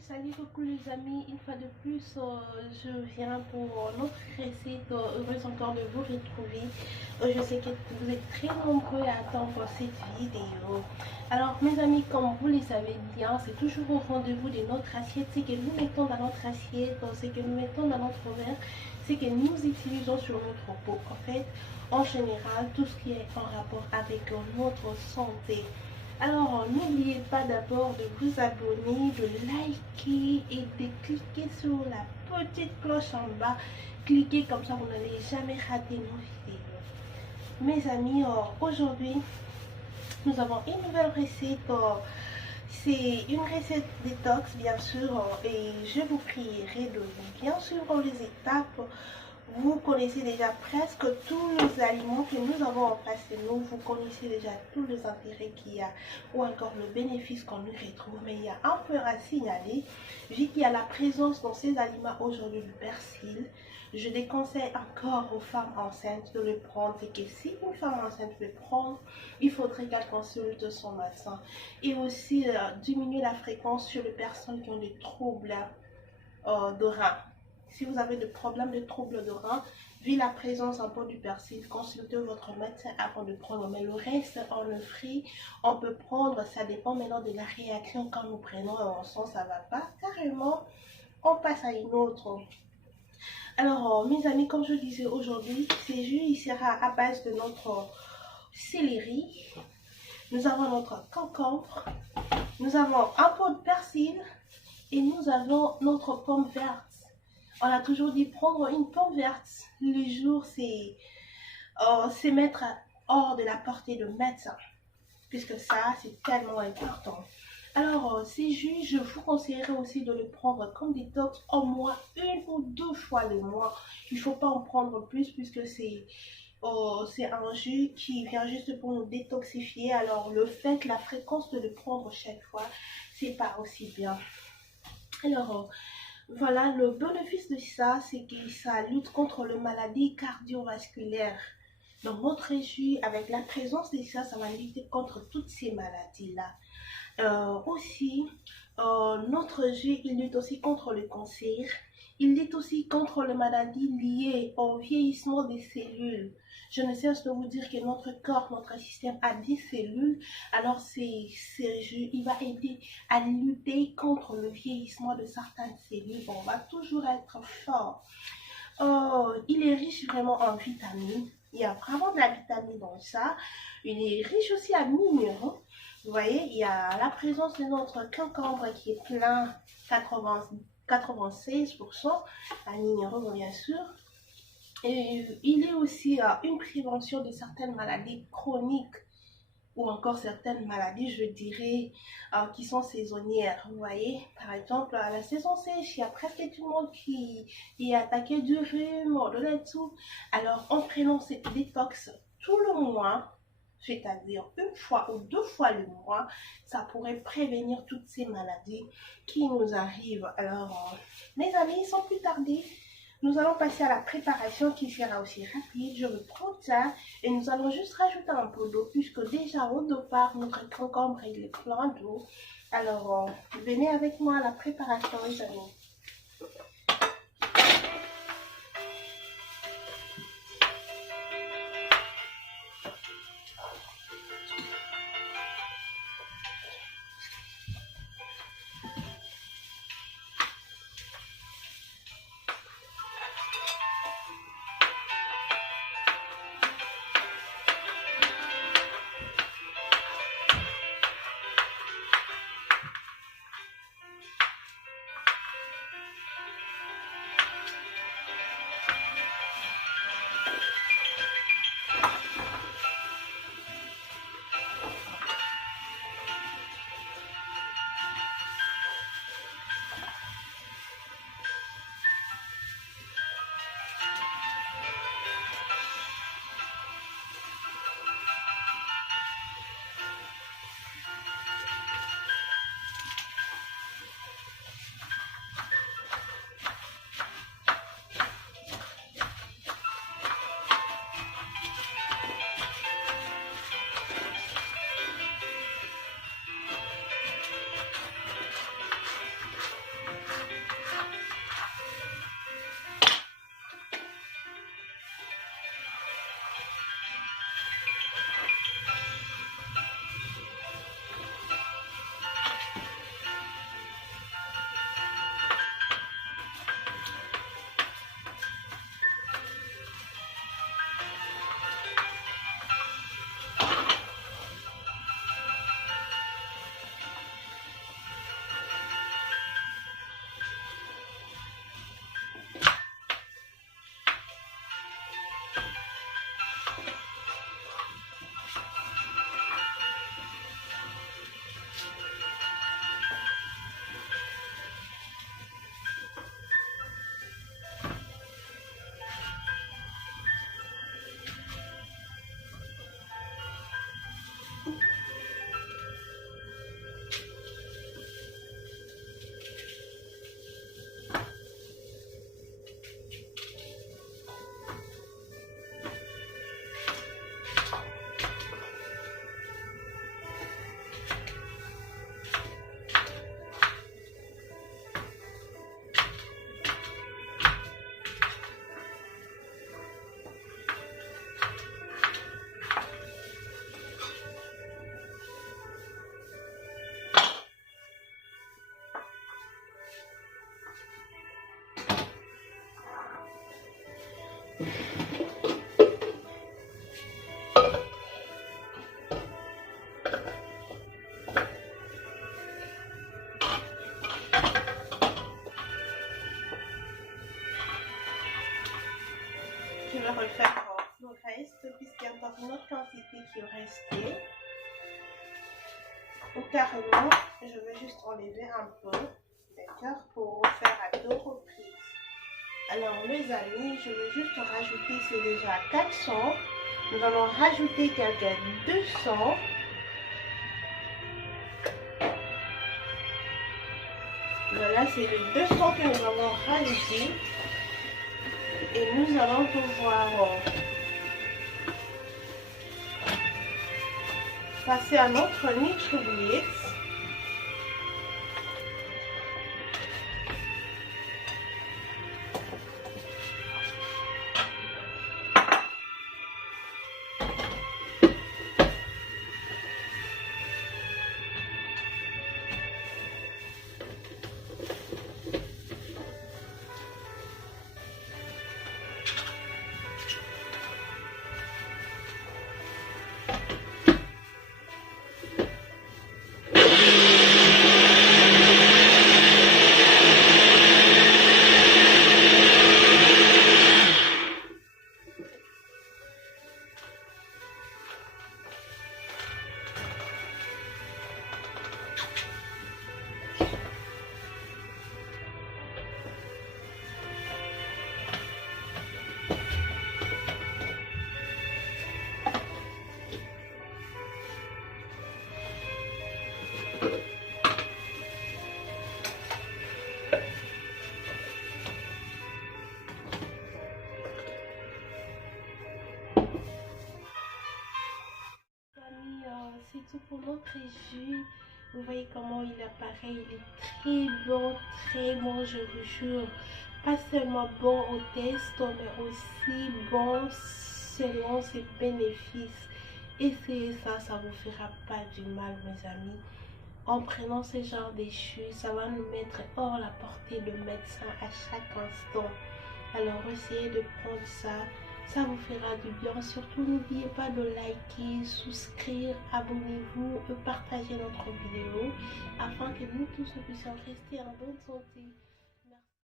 Salut coucou les amis, une fois de plus je viens pour notre recette, heureuse encore de vous retrouver. Je sais que vous êtes très nombreux à attendre cette vidéo. Alors mes amis, comme vous le savez bien, c'est toujours au rendez-vous de notre assiette, c'est que nous mettons dans notre assiette, c'est que nous mettons dans notre verre, c'est que nous utilisons sur notre peau. En fait, en général, tout ce qui est en rapport avec notre santé. Alors, n'oubliez pas d'abord de vous abonner, de liker et de cliquer sur la petite cloche en bas. Cliquez comme ça, vous n'allez jamais rater nos vidéos. Mes amis, aujourd'hui, nous avons une nouvelle recette. C'est une recette détox, bien sûr, et je vous prierai de bien suivre les étapes. Vous connaissez déjà presque tous les aliments que nous avons en face de nous. Vous connaissez déjà tous les intérêts qu'il y a ou encore le bénéfice qu'on y retrouve. Mais il y a un peu à signaler. Vu qu'il y a la présence dans ces aliments aujourd'hui du persil, je déconseille encore aux femmes enceintes de le prendre. Et que si une femme enceinte veut prendre, il faudrait qu'elle consulte son médecin. Et aussi diminuer la fréquence sur les personnes qui ont des troubles de reins. Si vous avez des problèmes de troubles de reins, vu la présence un peu du persil, consultez votre médecin avant de prendre. Mais le reste, on le ferait, on peut prendre, ça dépend maintenant de la réaction. Quand nous prenons et on sent ça va pas, carrément, on passe à une autre. Alors, mes amis, comme je disais aujourd'hui, ce jus il sera à base de notre céleri. Nous avons notre concombre, nous avons un pot de persil et nous avons notre pomme verte. On a toujours dit prendre une pomme verte le jour, c'est mettre hors de la portée de médecin, puisque ça, c'est tellement important. Alors, ces jus, je vous conseillerais aussi de le prendre comme détox au moins 1 ou 2 fois le mois. Il ne faut pas en prendre plus, puisque c'est un jus qui vient juste pour nous détoxifier. Alors, le fait, la fréquence de le prendre chaque fois, c'est pas aussi bien. Alors, voilà, le bénéfice de ça, c'est que ça lutte contre les maladies cardiovasculaires. Donc, notre jus, avec la présence de ça, ça va lutter contre toutes ces maladies-là. Aussi, notre jus, il lutte aussi contre le cancer. Il lutte aussi contre les maladies liées au vieillissement des cellules. Je ne cesse de vous dire que notre corps, notre système a des cellules. Alors, ce jus, il va aider à lutter contre le vieillissement de certaines cellules. On va toujours être fort. Il est riche vraiment en vitamines. Il y a vraiment de la vitamine dans ça. Il est riche aussi en minéraux. Vous voyez, il y a la présence de notre concombre qui est plein, 96% en minéraux bien sûr. Et il est aussi une prévention de certaines maladies chroniques ou encore certaines maladies, je dirais, qui sont saisonnières. Vous voyez, par exemple, à la saison sèche, il y a presque tout le monde qui est attaqué du rhume, de tout. Alors, en prenant cette détox tout le mois, c'est-à-dire 1 fois ou 2 fois le mois, ça pourrait prévenir toutes ces maladies qui nous arrivent. Alors, mes amis, sans plus tarder, nous allons passer à la préparation qui sera aussi rapide. Je vais prendre ça et nous allons juste rajouter un peu d'eau puisque déjà au départ, notre concombre il est plein d'eau. Alors, venez avec moi à la préparation, les amis. vous reste, puisqu'il y a encore une autre quantité qui est restée. Ou carrément, je vais juste enlever un peu, d'accord, pour refaire à 2 reprises. Alors les amis, je vais juste rajouter, c'est déjà 400. Nous allons rajouter quelques 200. Voilà, c'est les 200 que nous allons rajouter. Et nous allons pouvoir passer à notre NutriBlitz. C'est tout pour notre jus. Vous voyez comment il apparaît. Il est très bon, je vous jure. Pas seulement bon au test, mais aussi bon selon ses bénéfices. Essayez ça, ça vous fera pas du mal, mes amis. En prenant ce genre de jus, ça va nous mettre hors la portée de médecin à chaque instant. Alors essayez de prendre ça. Ça vous fera du bien. Surtout, n'oubliez pas de liker, souscrire, abonnez-vous et partagez notre vidéo afin que nous tous nous puissions rester en bonne santé.